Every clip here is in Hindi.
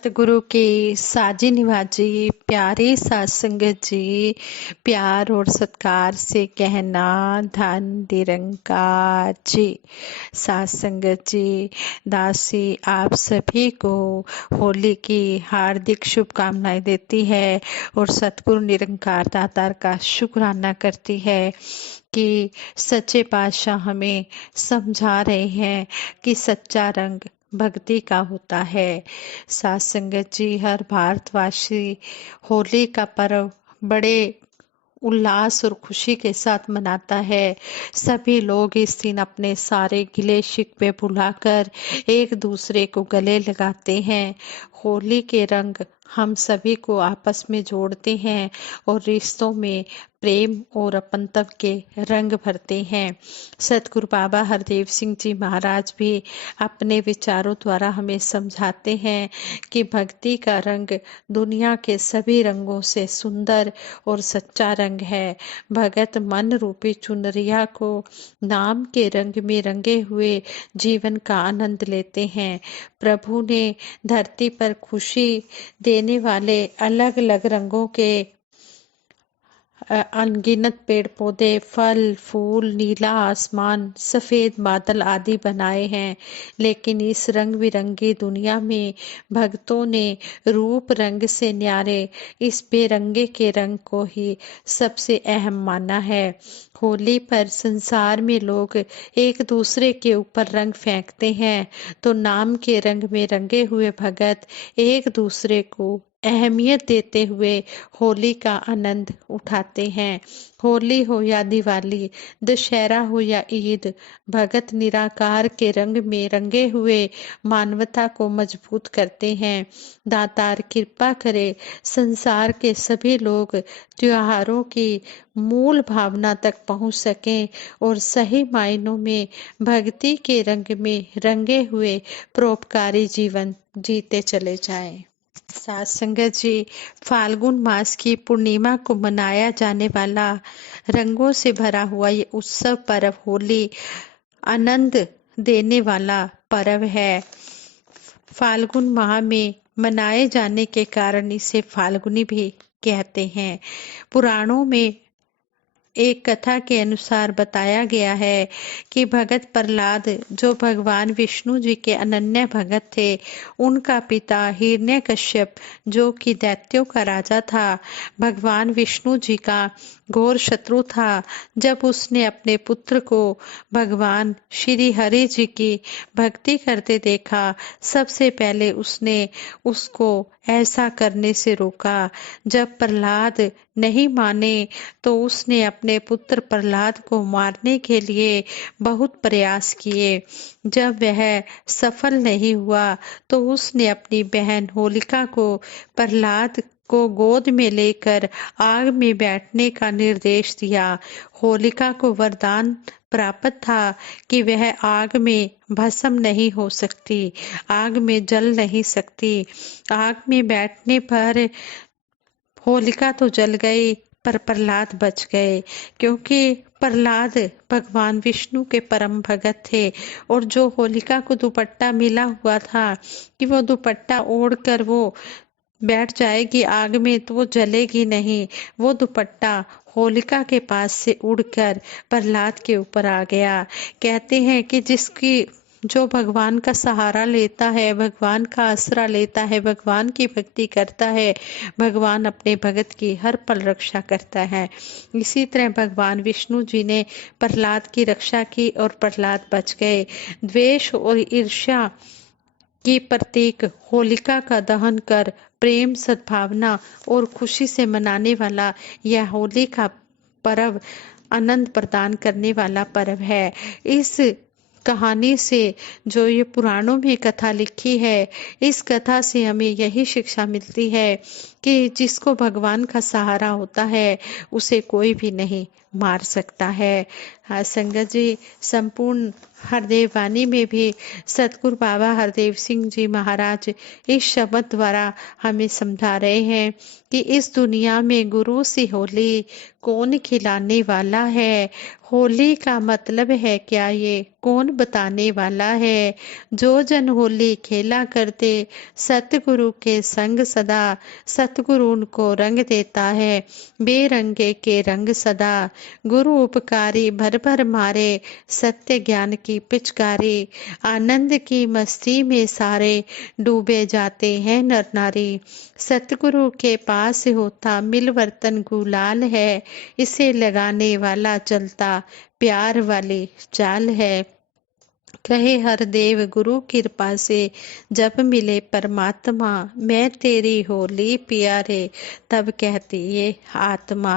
सतगुरु की साजी निवाजी प्यारे साध संगत जी, प्यार और सत्कार से कहना धन निरंकार जी। साध संगत जी, दासी आप सभी को होली की हार्दिक शुभकामनाएं देती है और सतगुरु निरंकार दातार का शुक्राना करती है कि सच्चे पातशाह हमें समझा रहे हैं कि सच्चा रंग भक्ति का होता है। साध संगत जी, हर भारतवासी होली का पर्व बड़े उल्लास और खुशी के साथ मनाता है। सभी लोग इस दिन अपने सारे गिले शिकवे भुलाकर एक दूसरे को गले लगाते हैं। होली के रंग हम सभी को आपस में जोड़ते हैं और रिश्तों में प्रेम और अपनत्व के रंग भरते हैं। सतगुरु बाबा हरदेव सिंह जी महाराज भी अपने विचारों द्वारा हमें समझाते हैं कि भक्ति का रंग दुनिया के सभी रंगों से सुंदर और सच्चा रंग है। भगत मन रूपी चुनरिया को नाम के रंग में रंगे हुए जीवन का आनंद लेते हैं। प्रभु ने धरती पर खुशी देने वाले अलग अलग रंगों के अनगिनत पेड़ पौधे, फल फूल, नीला आसमान, सफेद बादल आदि बनाए हैं, लेकिन इस रंग बिरंगी दुनिया में भक्तों ने रूप रंग से न्यारे इस बेरंगे के रंग को ही सबसे अहम माना है। होली पर संसार में लोग एक दूसरे के ऊपर रंग फेंकते हैं, तो नाम के रंग में रंगे हुए भगत एक दूसरे को अहमियत देते हुए होली का आनंद उठाते हैं। होली हो या दिवाली, दशहरा हो या ईद, भगत निराकार के रंग में रंगे हुए मानवता को मजबूत करते हैं। दातार कृपा करे संसार के सभी लोग त्योहारों की मूल भावना तक पहुंच सकें और सही मायनों में भक्ति के रंग में रंगे हुए परोपकारी जीवन जीते चले जाएं। साथ संगत जी, फाल्गुन मास की पूर्णिमा को मनाया जाने वाला रंगों से भरा हुआ ये उत्सव पर्व होली आनंद देने वाला पर्व है। फाल्गुन माह में मनाए जाने के कारण इसे फाल्गुनी भी कहते हैं। पुराणों में एक कथा के अनुसार बताया गया है कि भगत प्रहलाद, जो भगवान विष्णु जी के अनन्य भगत थे, उनका पिता हिरण्यकश्यप, जो कि दैत्यों का राजा था, भगवान विष्णु जी का घोर शत्रु था। जब उसने अपने पुत्र को भगवान श्री हरि जी की भक्ति करते देखा, सबसे पहले उसने उसको ऐसा करने से रोका। जब प्रहलाद नहीं माने तो उसने अपने पुत्र प्रहलाद को मारने के लिए बहुत प्रयास किए। जब वह सफल नहीं हुआ तो उसने अपनी बहन होलिका को प्रहलाद को गोद में लेकर आग में बैठने का निर्देश दिया। होलिका को वरदान प्राप्त था कि वह आग में भस्म नहीं हो सकती, आग में जल नहीं सकती। आग में बैठने पर होलिका तो जल गई पर प्रहलाद बच गए, क्योंकि प्रहलाद भगवान विष्णु के परम भगत थे। और जो होलिका को दुपट्टा मिला हुआ था कि वो दुपट्टा ओढ़कर वो बैठ जाएगी आग में तो वो जलेगी नहीं, वो दुपट्टा होलिका के पास से उड़कर प्रहलाद के ऊपर आ गया। कहते हैं कि जिसकी जो भगवान का सहारा लेता है, भगवान का आसरा लेता है, भगवान की भक्ति करता है, भगवान अपने भगत की हर पल रक्षा करता है। इसी तरह भगवान विष्णु जी ने प्रहलाद की रक्षा की और प्रहलाद बच गए। द्वेष और ईर्ष्या की प्रतीक होलिका का दहन कर प्रेम, सद्भावना और खुशी से मनाने वाला यह होली का पर्व आनंद प्रदान करने वाला पर्व है। इस कहानी से, जो ये पुराणों में कथा लिखी है, इस कथा से हमें यही शिक्षा मिलती है कि जिसको भगवान का सहारा होता है उसे कोई भी नहीं मार सकता है। हाँ संगत जी, संपूर्ण हरदेव वाणी में भी सतगुरु बाबा हरदेव सिंह जी महाराज इस शब्द द्वारा हमें समझा रहे हैं कि इस दुनिया में गुरु सी होली कौन खिलाने वाला है। होली का मतलब है क्या, ये कौन बताने वाला है। जो जन होली खेला करते सतगुरु के संग सदा, सतगुरु उनको रंग देता है बेरंगे के रंग सदा। गुरु उपकारी भर भर मारे सत्य ज्ञान की पिचकारी, आनंद की मस्ती में सारे डूबे जाते हैं नर नारी। सतगुरु के पास होता मिलवर्तन गुलाल है, इसे लगाने वाला चलता प्यार वाली चाल है। कहे हर देव गुरु कृपा से जब मिले परमात्मा, मैं तेरी होली प्यारे तब कहती ये आत्मा।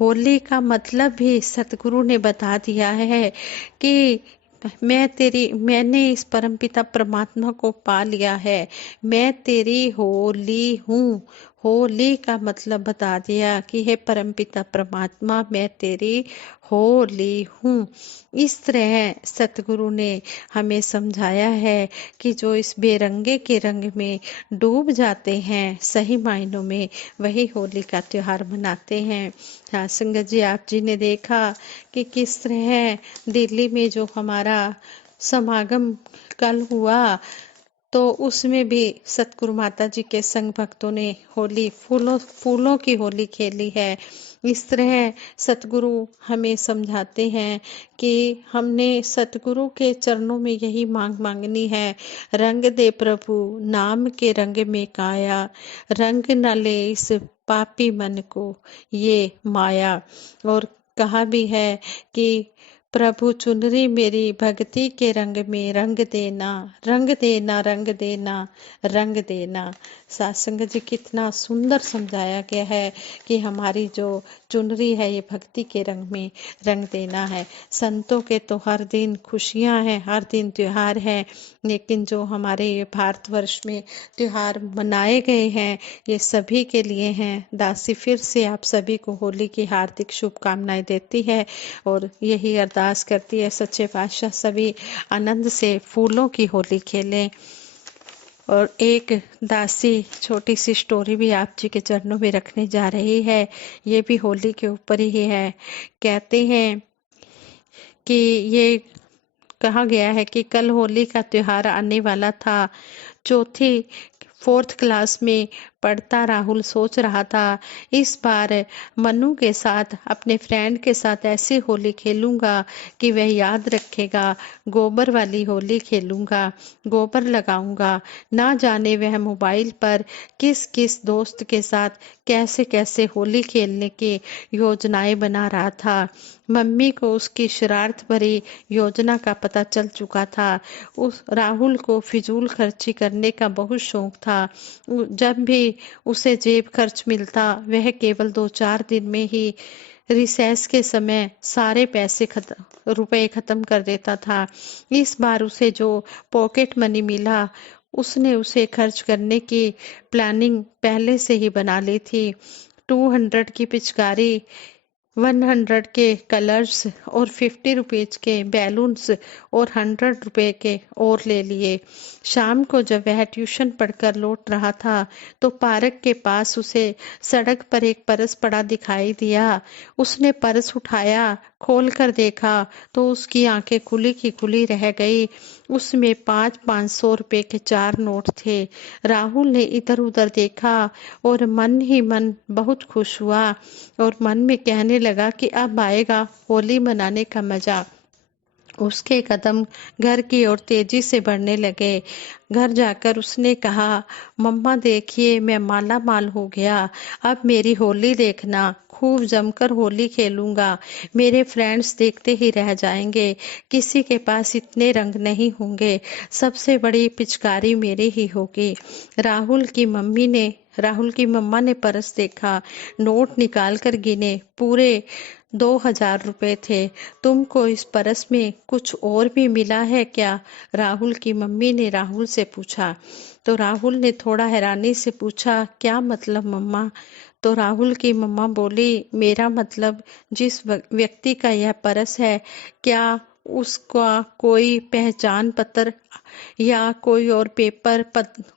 होली का मतलब भी सतगुरु ने बता दिया है कि मैंने इस परमपिता परमात्मा को पा लिया है, मैं तेरी होली हूँ। होली का मतलब बता दिया कि हे परमपिता परमात्मा, मैं तेरी होली हूँ। इस तरह सतगुरु ने हमें समझाया है कि जो इस बेरंगे के रंग में डूब जाते हैं, सही मायनों में वही होली का त्योहार मनाते हैं। हाँ संगत जी, आप जी ने देखा कि किस तरह दिल्ली में जो हमारा समागम कल हुआ, तो उसमें भी सतगुरु माता जी के संग भक्तों ने होली फूलों की होली खेली है। इस तरह सतगुरु हमें समझाते हैं कि हमने सतगुरु के चरणों में यही मांगनी है, रंग दे प्रभु नाम के रंग में काया, रंग न ले इस पापी मन को ये माया। और कहा भी है कि प्रभु चुनरी मेरी भक्ति के रंग में रंग देना, रंग देना, रंग देना, रंग देना। सत्संग जी, कितना सुंदर समझाया गया है कि हमारी जो चुनरी है ये भक्ति के रंग में रंग देना है। संतों के तो हर दिन खुशियां हैं, हर दिन त्योहार है, लेकिन जो हमारे ये भारतवर्ष में त्योहार मनाए गए हैं ये सभी के लिए हैं। दासी फिर से आप सभी को होली की हार्दिक शुभकामनाएं देती है और यही अरदास करती है सच्चे पातशाह सभी आनंद से फूलों की होली खेलें। और एक दासी छोटी सी स्टोरी भी आप जी के चरणों में रखने जा रही है, ये भी होली के ऊपर ही है। कहते हैं कि ये कहा गया है कि कल होली का त्योहार आने वाला था। चौथी 4th क्लास में पढ़ता राहुल सोच रहा था इस बार मनु के साथ, अपने फ्रेंड के साथ ऐसी होली खेलूंगा कि वह याद रखेगा। गोबर वाली होली खेलूंगा, गोबर लगाऊंगा। ना जाने वह मोबाइल पर किस किस दोस्त के साथ कैसे कैसे होली खेलने की योजनाएं बना रहा था। मम्मी को उसकी शरारत भरी योजना का पता चल चुका था। उस राहुल को फिजूल खर्ची करने का बहुत शौक था। जब भी उसे जेब खर्च मिलता वह केवल 2-4 दिन में ही रिसेस के समय सारे रुपए खत्म कर देता था। इस बार उसे जो पॉकेट मनी मिला उसने उसे खर्च करने की प्लानिंग पहले से ही बना ली थी। 200 की पिचकारी, 100 के कलर्स और 50 रुपीज के बैलून्स और 100 रुपए के और ले लिए। शाम को जब वह ट्यूशन पढ़कर लौट रहा था तो पार्क के पास उसे सड़क पर एक पर्स पड़ा दिखाई दिया। उसने पर्स उठाया, खोल कर देखा तो उसकी आंखें खुली की खुली रह गई। उसमें 500 रुपए के 4 नोट थे। राहुल ने इधर उधर देखा और मन ही मन बहुत खुश हुआ और मन में कहने लगा कि अब आएगा होली मनाने का मजा। उसके कदम घर की ओर तेजी से बढ़ने लगे। घर जाकर उसने कहा, मम्मा देखिए मैं माला माल हो गया, अब मेरी होली देखना, खूब जमकर होली खेलूंगा। मेरे फ्रेंड्स देखते ही रह जाएंगे, किसी के पास इतने रंग नहीं होंगे, सबसे बड़ी पिचकारी मेरी ही होगी। राहुल की मम्मा ने पर्स देखा, नोट निकाल कर गिने, पूरे 2,000 रुपए थे। तुमको इस परस में कुछ और भी मिला है क्या? राहुल की मम्मी ने राहुल से पूछा। तो राहुल ने थोड़ा हैरानी से पूछा, क्या मतलब मम्मा? तो राहुल की मम्मा बोली, मेरा मतलब जिस व्यक्ति का यह परस है, क्या उसका कोई पहचान पत्र या कोई और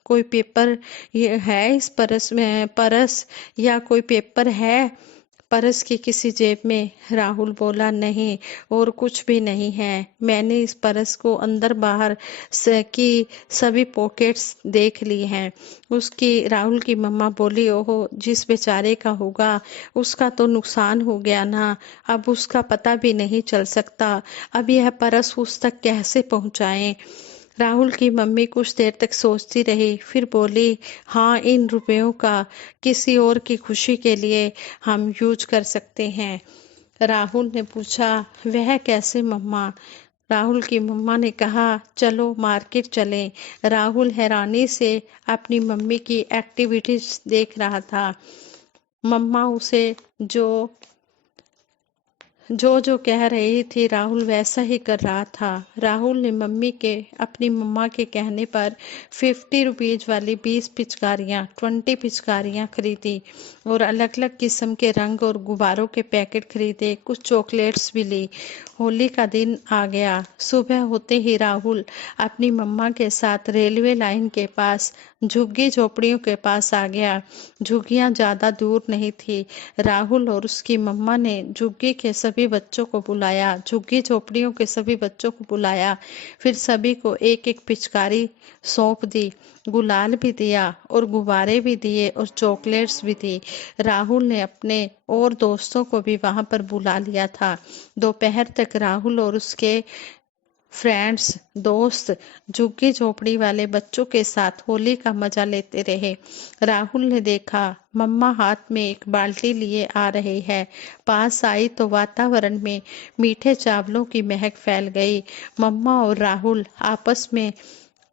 कोई पेपर ये है इस परस या कोई पेपर है परस की किसी जेब में? राहुल बोला, नहीं, और कुछ भी नहीं है। मैंने इस परस को अंदर बाहर की सभी पॉकेट्स देख ली हैं। उसकी राहुल की मम्मा बोली, ओहो, जिस बेचारे का होगा उसका तो नुकसान हो गया ना। अब उसका पता भी नहीं चल सकता। अब यह परस उस तक कैसे पहुंचाएं? राहुल की मम्मी कुछ देर तक सोचती रही, फिर बोली, हाँ, इन रुपयों का किसी और की खुशी के लिए हम यूज कर सकते हैं। राहुल ने पूछा, वह कैसे मम्मा? राहुल की मम्मा ने कहा, चलो मार्केट चलें। राहुल हैरानी से अपनी मम्मी की एक्टिविटीज देख रहा था। मम्मा उसे जो जो कह रही थी राहुल वैसा ही कर रहा था। राहुल ने अपनी मम्मा के कहने पर 50 रुपीज वाली 20 पिचकारियां खरीदी और अलग अलग किस्म के रंग और गुब्बारों के पैकेट खरीदे। कुछ चॉकलेट्स भी ली। होली का दिन आ गया। सुबह होते ही राहुल अपनी मम्मा के साथ रेलवे लाइन के पास झुग्गी झोपड़ियों के पास आ गया। झुग्गियां ज्यादा दूर नहीं थी। राहुल और उसकी मम्मा ने झुग्गी झोपड़ियों के सभी बच्चों को बुलाया। फिर सभी को एक एक पिचकारी सौंप दी। गुलाल भी दिया और गुब्बारे भी दिए और चॉकलेट्स भी दी। राहुल ने अपने और दोस्तों को भी वहां पर बुला लिया था। दोपहर तक राहुल और उसके फ्रेंड्स दोस्त झुग्गी झोपड़ी वाले बच्चों के साथ होली का मजा लेते रहे। राहुल ने देखा मम्मा हाथ में एक बाल्टी लिए आ रही है। पास आई तो वातावरण में मीठे चावलों की महक फैल गई। मम्मा और राहुल आपस में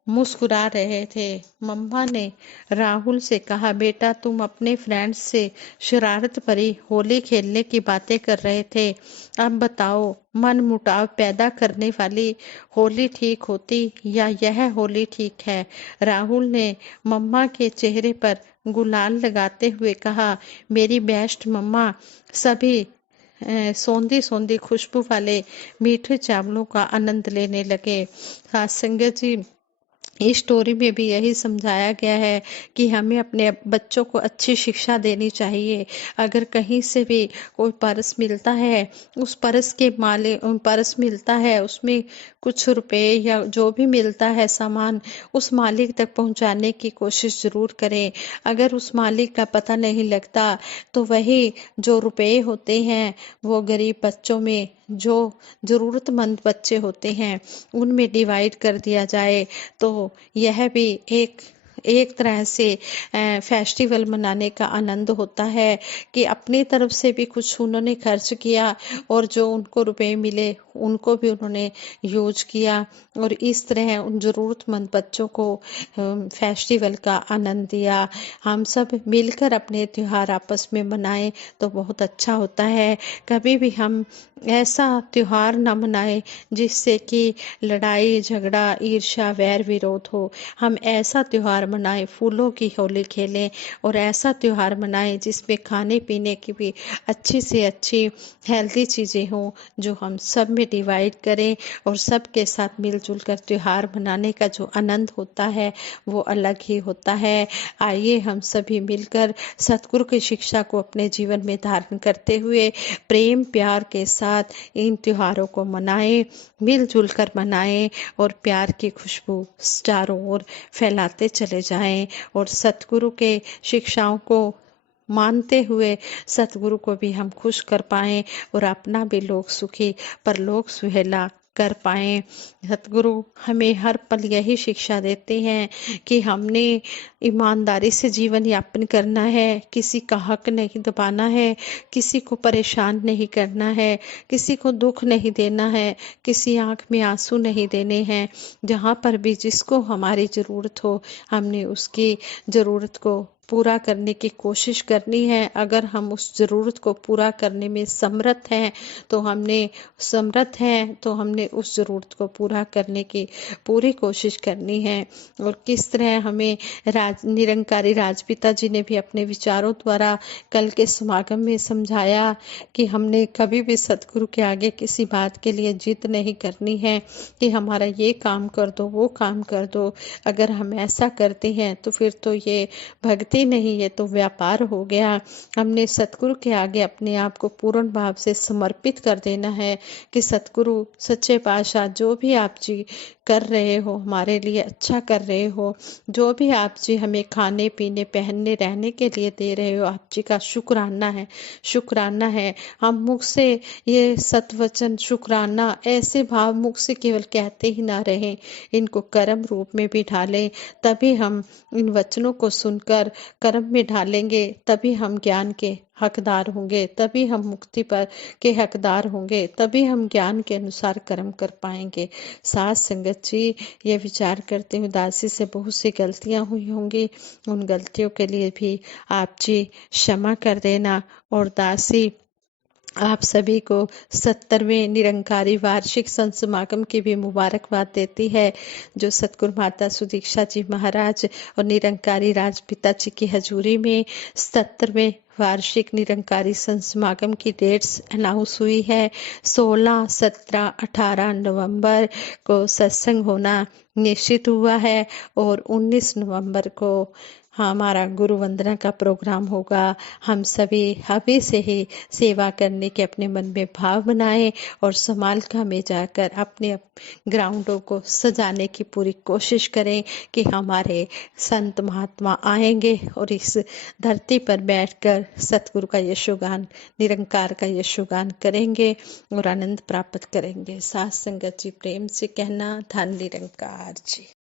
मुस्कुरा रहे थे। मम्मा ने राहुल से कहा, बेटा, तुम अपने फ्रेंड्स से शरारत भरी होली खेलने की बातें कर रहे थे। अब बताओ, मन मुटाव पैदा करने वाली होली ठीक होती या यह होली ठीक है? राहुल ने मम्मा के चेहरे पर गुलाल लगाते हुए कहा, मेरी बेस्ट मम्मा। सभी सौंधी सौंधी खुशबू वाले मीठे चावलों का आनंद लेने लगे। हाँ संगत जी, इस स्टोरी में भी यही समझाया गया है कि हमें अपने बच्चों को अच्छी शिक्षा देनी चाहिए। अगर कहीं से भी कोई पर्स मिलता है, पर्स मिलता है, उसमें कुछ रुपए या जो भी मिलता है सामान, उस मालिक तक पहुंचाने की कोशिश जरूर करें। अगर उस मालिक का पता नहीं लगता तो वही जो रुपए होते हैं वो गरीब बच्चों में, जो जरूरतमंद बच्चे होते हैं, उनमें डिवाइड कर दिया जाए तो यह भी एक तरह से फेस्टिवल मनाने का आनंद होता है कि अपनी तरफ से भी कुछ उन्होंने खर्च किया और जो उनको रुपए मिले उनको भी उन्होंने यूज किया और इस तरह उन जरूरतमंद बच्चों को फेस्टिवल का आनंद दिया। हम सब मिलकर अपने त्योहार आपस में मनाएं तो बहुत अच्छा होता है। कभी भी हम ऐसा त्योहार न मनाएं जिससे कि लड़ाई झगड़ा ईर्ष्या वैर विरोध हो। हम ऐसा त्योहार मनाएं, फूलों की होली खेलें और ऐसा त्योहार मनाएं जिसमें खाने पीने की भी अच्छी से अच्छी हेल्दी चीजें हों, जो हम सब में डिवाइड करें और सबके साथ मिलजुल कर त्योहार मनाने का जो आनंद होता है वो अलग ही होता है। आइए हम सभी मिलकर सतगुरु की शिक्षा को अपने जीवन में धारण करते हुए प्रेम प्यार के साथ इन त्योहारों को मनाएं, मिलजुल कर मनाएं और प्यार की खुशबू चारों ओर फैलाते चले जाएं और सतगुरु के शिक्षाओं को मानते हुए सतगुरु को भी हम खुश कर पाएं और अपना भी लोक सुखी परलोक सुहेला कर पाएं। सतगुरु हमें हर पल यही शिक्षा देते हैं कि हमने ईमानदारी से जीवन यापन करना है, किसी का हक नहीं दबाना है, किसी को परेशान नहीं करना है, किसी को दुख नहीं देना है, किसी आंख में आंसू नहीं देने हैं। जहाँ पर भी जिसको हमारी ज़रूरत हो, हमने उसकी ज़रूरत को पूरा करने की कोशिश करनी है। अगर हम उस ज़रूरत को पूरा करने में समर्थ हैं तो हमने उस ज़रूरत को पूरा करने की पूरी कोशिश करनी है। और किस तरह हमें निरंकारी राजपिता जी ने भी अपने विचारों द्वारा कल के समागम में समझाया कि हमने कभी भी सतगुरु के आगे किसी बात के लिए जिद नहीं करनी है कि हमारा ये काम कर दो, वो काम कर दो। अगर हम ऐसा करते हैं तो फिर तो ये भक्ति नहीं, ये तो व्यापार हो गया। हमने सतगुरु के आगे अपने आप को पूर्ण भाव से समर्पित कर देना है कि सतगुरु सच्चे पातशाह जो भी आप जी कर रहे हो हमारे लिए अच्छा कर रहे हो, जो भी आप जी हमें खाने पीने पहनने रहने के लिए दे रहे हो, आप जी का शुक्राना है, शुक्राना है। हम मुख से ये सतवचन शुक्राना ऐसे भाव मुख से केवल कहते ही ना रहें, इनको कर्म रूप में भी ढालें। तभी हम इन वचनों को सुनकर कर्म में ढालेंगे, तभी हम ज्ञान के हकदार होंगे, तभी हम मुक्ति पर के हकदार होंगे, तभी हम ज्ञान के अनुसार कर्म कर पाएंगे। साथ संगत जी, ये विचार करते हुए दासी से बहुत सी गलतियां हुई होंगी, उन गलतियों के लिए भी आप जी क्षमा कर देना। और दासी आप सभी को 70वें निरंकारी वार्षिक संत समागम की भी मुबारकबाद देती है, जो सतगुरु माता सुदीक्षा जी महाराज और निरंकारी राजपिता जी की हजूरी में 70वें वार्षिक निरंकारी संत समागम की डेट्स अनाउंस हुई है। 16, 17, 18 नवंबर को सत्संग होना निश्चित हुआ है और 19 नवंबर को हमारा गुरु वंदना का प्रोग्राम होगा। हम सभी अभी से ही सेवा करने के अपने मन में भाव बनाएं और समालखा में जाकर अपने ग्राउंडों को सजाने की पूरी कोशिश करें कि हमारे संत महात्मा आएंगे और इस धरती पर बैठकर सतगुरु का यशोगान, निरंकार का यशोगान करेंगे और आनंद प्राप्त करेंगे। साथ संगत जी प्रेम से कहना, धन निरंकार जी।